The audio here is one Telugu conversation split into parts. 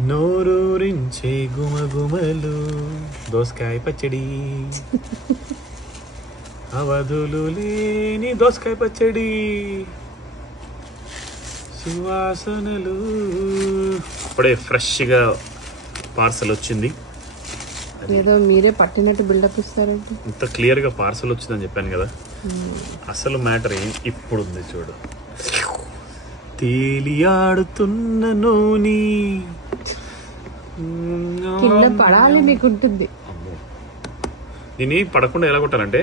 నోరూరించే గుమగుమలు దోసకాయ పచ్చడి. అవధులు లేని దోసకాయ పచ్చడి. సువాసనలు. అప్పుడే ఫ్రెష్గా పార్సల్ వచ్చింది. ఏదో మీరే పట్టినట్టు బిల్డప్ ఇస్తారంటే. ఇంత క్లియర్గా పార్సల్ వచ్చిందని చెప్పాను కదా. అసలు మ్యాటర్ ఏం ఇప్పుడు ఉంది చూడు. తేలియాడుతున్న నూని కింద పడాలి అమ్మో. దీన్ని పడకుండా ఎలా కొట్టాలంటే?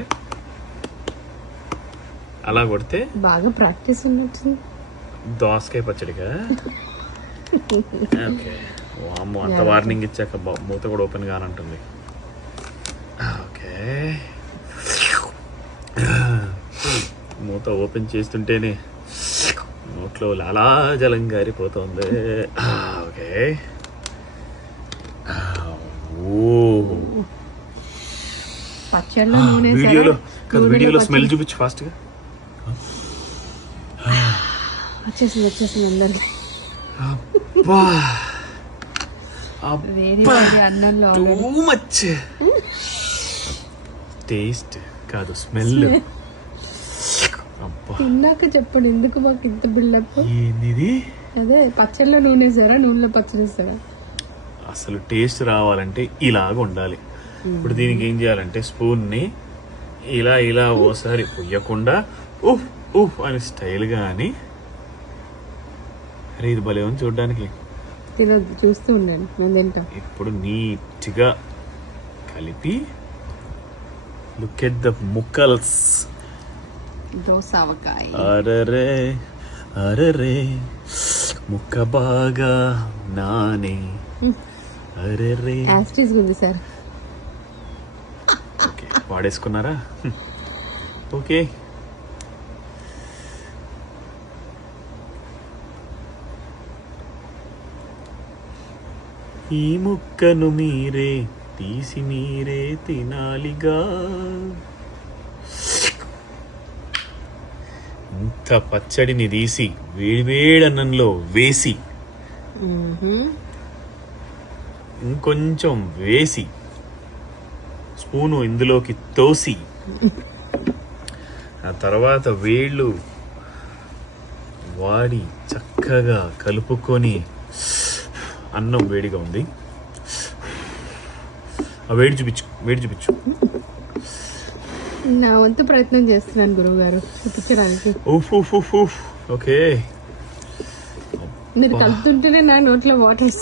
అలా కొడితే బాగా ప్రాక్టీస్ ఉన్నట్టుంది. దోసకాయ పచ్చడిగా ఓకే. అమ్మో అంత వార్నింగ్ ఇచ్చాక మూత కూడా ఓపెన్ కానంటుంది. ఓకే. మూత ఓపెన్ చేస్తుంటేనే నోట్లో లాలాజలం గారిపోతుంది. ఓకే? వీడియోలో కాదు వీడియోలో స్మెల్ చూపించు ఫాస్ట్గా. వచ్చేసింది వచ్చేసింది అందరికి. టూ. మచ్ టేస్ట్ కాదు స్మెల్. తిన్నాక చెప్పండి ఎందుకు మాకు ఇంత బిల్డప్? ఏంది అదే పచ్చళ్ళలో నూనె వేసారా? నూనెలో పచ్చడి వేసారా అసలు టేస్ట్ రావాలంటే ఇలాగ ఉండాలి. ఇప్పుడు దీనికి ఏం చేయాలంటే స్పూన్ని ఇలా ఇలా ఓసారి పొయ్యకుండా ఉఫ్ ఉఫ్ అని స్టైల్గా అని అరే ఇది భలే ఉంది చూడడానికి. తినొద్దు చూస్తూ ఉండండి నేను తింటాం. ఇప్పుడు నీట్గా కలిపి లుక్ ఎట్ ద ముక్కల్స్ దోశ ఆవకాయ అరరే అరరే ముక్క బాగా నానే. అరరే. యాస్టీస్ ఉంది సార్ ఓకే వాడేసుకున్నారా. ఓకే. ఈ ముక్కను మీరే తీసి మీరే తినాలిగా. ఇంత పచ్చడిని తీసి వేడివేడి అన్నంలో వేసి ఇంకొంచెం వేసి స్పూను ఇందులోకి తోసి ఆ తర్వాత వేళ్ళు వాడి చక్కగా కలుపుకొని అన్నం వేడిగా ఉంది. ఆ వేడి చూపించు వేడి చూపించు. నా వంతు ప్రయత్నం చేస్తున్నాను గురువు గారు చూపించడానికి ఓకే. మీరు కలుపుతుంటేనే నా నోట్లో వాటర్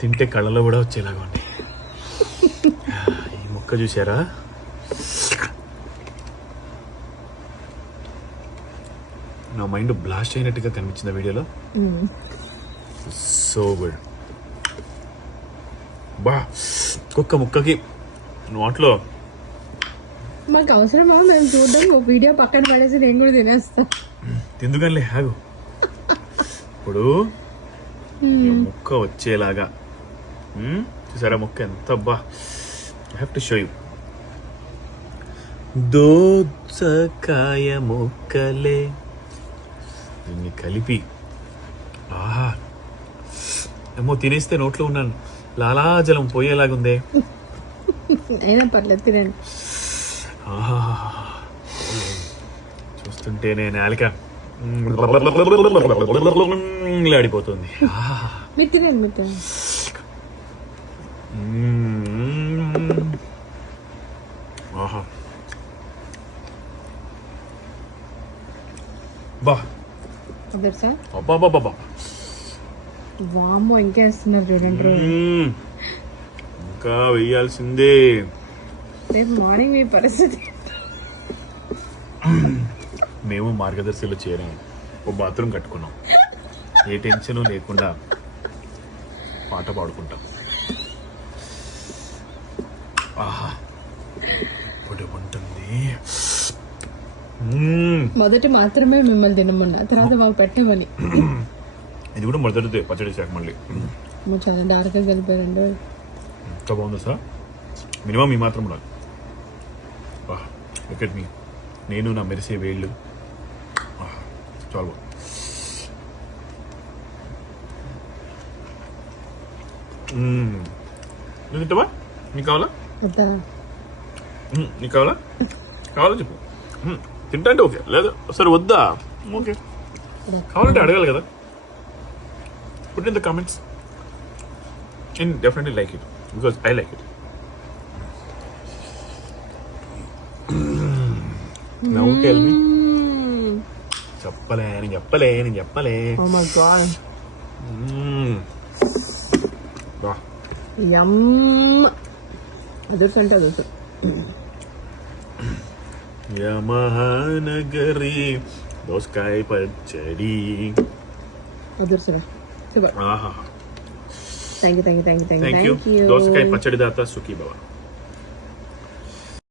తింటే కళ్ళలో కూడా వచ్చేలాగా ఉంది ఈ ముక్క చూసారా నా మైండ్ బ్లాస్ట్ అయినట్టుగా కనిపించింది వీడియోలో. So good. బా. కుక్క ముక్కకి నోట్లో మాకు అవసరమా? మేము చూద్దాం ఒక వీడియో పక్కన పడేసి నేను కూడా తినేస్తాం. ఎందుకనిలే ఆగు. ఇప్పుడు ఈ ముక్క వచ్చేలాగా? చూసారా ముక్క ఎంత బా I have to show you దోసకాయ ముక్కలే. దీన్ని కలిపి. ఆహా. ఏమో తినేస్తే నోట్లో ఉన్నాను లాలాజలం పోయేలాగుందే. అయినా పర్లేదు తినండి. ఆహా చూస్తుంటేనే నాలిక ఆడిపోతుంది ఆహా. బా. అదే సార్. అబ్బా బాబా బాబా వామ్మో ఇంకేస్తున్నారు చూడండి. రోజు. మ్మ్. ఇంకా వెయ్యాల్సిందే. రేపు మార్నింగ్ మీ పరిస్థితి మేము మార్గదర్శిలో చేరాము ఓ బాత్రూమ్ కట్టుకున్నాం. ఏ టెన్షన్ లేకుండా పాట పాడుకుంటాం. ఆహా. ఇప్పుడు ఉంటుంది. మొదటి మాత్రమే మిమ్మల్ని తినమన్నా తర్వాత మాకు పెట్టమని. ఇది కూడా మొదటిదే పచ్చడి శాఖ మళ్ళీ. చాలా డార్క్గా కలిపారండి. ఎంత బాగుంది సార్? మినిమం ఈ మాత్రం ఉండాలి. లుక్ మీ నేను నా మెరిసే వేళ్ళు. చాలా. నువ్వు తింటావా? నీకు కావాలా. నీకు కావాలా? కావాలా చెప్పు. తింటా అంటే ఓకే. లేదు సరే వద్దా? ఓకే. కావాలంటే అడగాలి కదా. Put in the comments and definitely like it because I like it నవ్వు టెల్ మీ చెప్పలే నేను చెప్పలే నేను చెప్పలే ఓ మై గాడ్ మ్మ్. బా యమ్ అదుర్స్ అంటే అదుర్స్ యమహానగరి దోసకాయ పచ్చడి అదుర్స్ సూపర్ ఆహా thank you thank you thank you thank you thank you దోసకాయ